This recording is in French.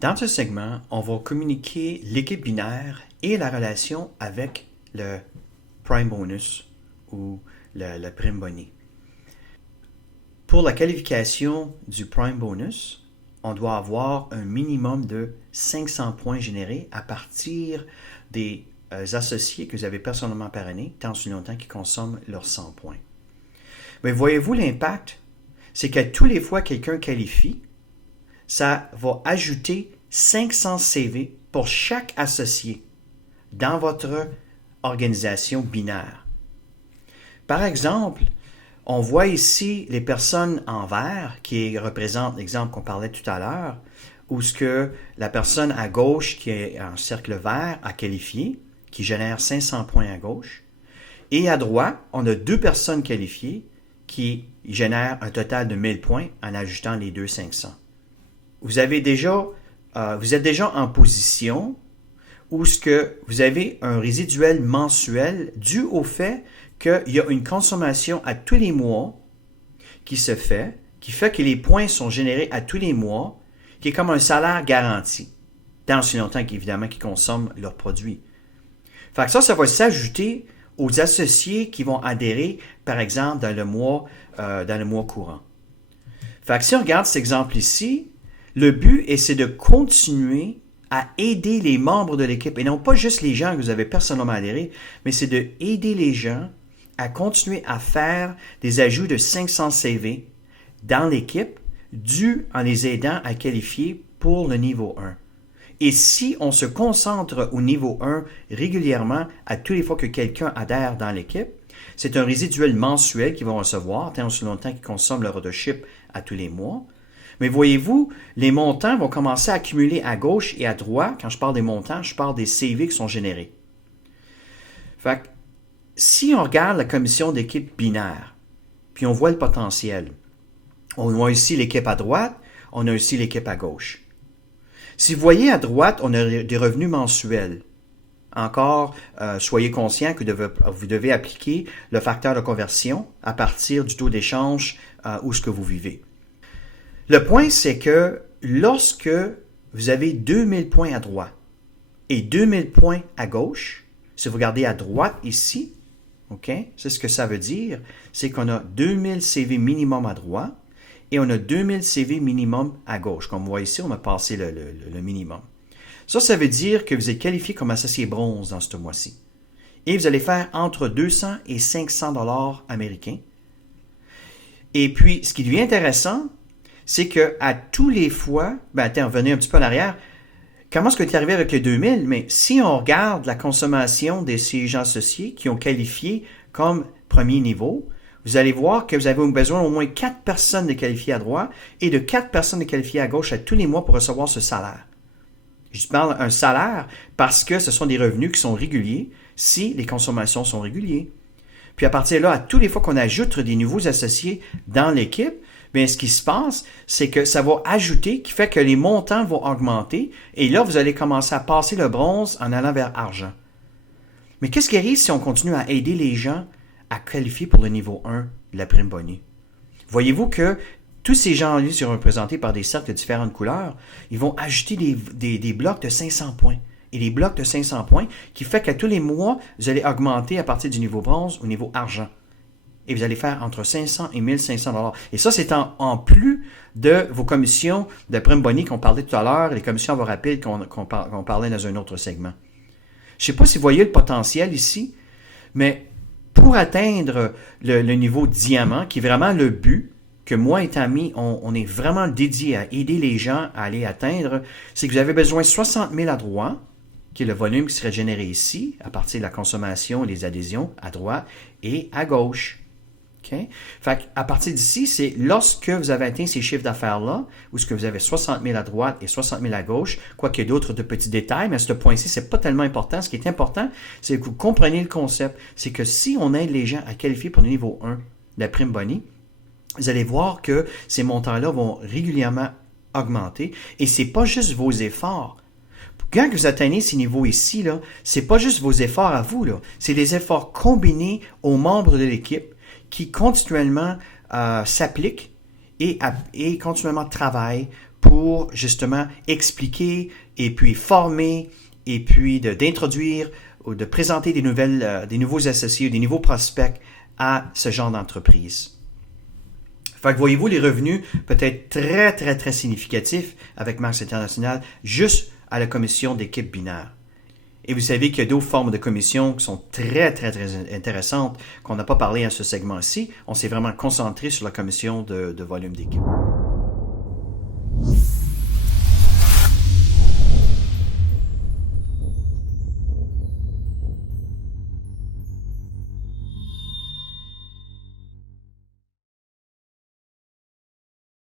Dans ce segment, on va communiquer l'équipe binaire et la relation avec le prime bonus ou le prime boni. Pour la qualification du prime bonus, on doit avoir un minimum de 500 points générés à partir des associés que vous avez personnellement parrainés, tant si longtemps qu'ils consomment leurs 100 points. Mais voyez-vous l'impact? C'est qu'à tous les fois que quelqu'un qualifie, ça va ajouter 500 CV pour chaque associé dans votre organisation binaire. Par exemple, on voit ici les personnes en vert qui représentent l'exemple qu'on parlait tout à l'heure, où ce que la personne à gauche qui est en cercle vert a qualifié, qui génère 500 points à gauche, et à droite, on a deux personnes qualifiées qui génèrent un total de 1000 points en ajoutant les deux 500. Vous êtes déjà en position où ce que vous avez un résiduel mensuel dû au fait qu'il y a une consommation à tous les mois qui se fait, qui fait que les points sont générés à tous les mois, qui est comme un salaire garanti, dans si longtemps qu'évidemment qu'ils consomment leurs produits. Fait que ça va s'ajouter aux associés qui vont adhérer, par exemple, dans le mois courant. Fait que si on regarde cet exemple ici, le but c'est de continuer à aider les membres de l'équipe, et non pas juste les gens que vous avez personnellement adhérés, mais c'est d'aider les gens à continuer à faire des ajouts de 500 CV dans l'équipe, dû en les aidant à qualifier pour le niveau 1. Et si on se concentre au niveau 1 régulièrement à toutes les fois que quelqu'un adhère dans l'équipe, c'est un résiduel mensuel qu'ils vont recevoir, tant aussi longtemps qu'ils consomment leur autoship à tous les mois. Mais voyez-vous, les montants vont commencer à accumuler à gauche et à droite. Quand je parle des montants, je parle des CV qui sont générés. Fait que, si on regarde la commission d'équipe binaire, puis on voit le potentiel, on voit ici l'équipe à droite, on a aussi l'équipe à gauche. Si vous voyez à droite, on a des revenus mensuels. Encore, soyez conscient que vous devez appliquer le facteur de conversion à partir du taux d'échange où ce que vous vivez. Le point, c'est que lorsque vous avez 2000 points à droite et 2000 points à gauche, si vous regardez à droite ici, OK, c'est ce que ça veut dire, c'est qu'on a 2000 CV minimum à droite et on a 2000 CV minimum à gauche. Comme vous voyez ici, on a passé le minimum. Ça veut dire que vous êtes qualifié comme associé bronze dans ce mois-ci. Et vous allez faire entre 200 et 500 dollars américains. Et puis, ce qui devient intéressant, c'est qu'à tous les fois, revenez un petit peu en arrière, comment est-ce que tu es arrivé avec les 2000? Mais si on regarde la consommation de ces gens associés qui ont qualifié comme premier niveau, vous allez voir que vous avez besoin au moins 4 personnes de qualifiées à droite et de 4 personnes de qualifiées à gauche à tous les mois pour recevoir ce salaire. Je parle d'un salaire parce que ce sont des revenus qui sont réguliers si les consommations sont régulières. Puis à partir de là, à tous les fois qu'on ajoute des nouveaux associés dans l'équipe, bien, ce qui se passe, c'est que ça va ajouter, qui fait que les montants vont augmenter, et là, vous allez commencer à passer le bronze en allant vers argent. Mais qu'est-ce qui arrive si on continue à aider les gens à qualifier pour le niveau 1 de la prime boni? Voyez-vous que tous ces gens-là sont représentés par des cercles de différentes couleurs, ils vont ajouter des blocs de 500 points. Et les blocs de 500 points, qui fait qu'à tous les mois, vous allez augmenter à partir du niveau bronze au niveau argent. Et vous allez faire entre 500 et 1500 dollars. Et ça, c'est en plus de vos commissions de prime boni qu'on parlait tout à l'heure, les commissions à voie rapide qu'on parlait dans un autre segment. Je ne sais pas si vous voyez le potentiel ici, mais pour atteindre le niveau diamant, qui est vraiment le but, que moi et Tammy, on est vraiment dédié à aider les gens à aller atteindre, c'est que vous avez besoin de 60 000 à droite, qui est le volume qui serait généré ici, à partir de la consommation et les adhésions à droite et à gauche. Okay? Fait à partir d'ici, c'est lorsque vous avez atteint ces chiffres d'affaires-là, où ce que vous avez 60 000 à droite et 60 000 à gauche, quoique d'autres de petits détails, mais à ce point-ci, c'est pas tellement important. Ce qui est important, c'est que vous compreniez le concept. C'est que si on aide les gens à qualifier pour le niveau 1 de la prime boni, vous allez voir que ces montants-là vont régulièrement augmenter. Et c'est pas juste vos efforts. Quand vous atteignez ces niveaux ici, là, c'est pas juste vos efforts à vous, là, c'est les efforts combinés aux membres de l'équipe qui continuellement s'appliquent et continuellement travaillent pour justement expliquer et puis former et puis d'introduire ou de présenter des nouveaux associés ou des nouveaux prospects à ce genre d'entreprise. Fait que voyez-vous, les revenus peuvent être très, très, très significatifs avec Mars International juste à la commission d'équipe binaire. Et vous savez qu'il y a d'autres formes de commission qui sont très, très, très intéressantes qu'on n'a pas parlé à ce segment-ci. On s'est vraiment concentré sur la commission de volume d'équipe.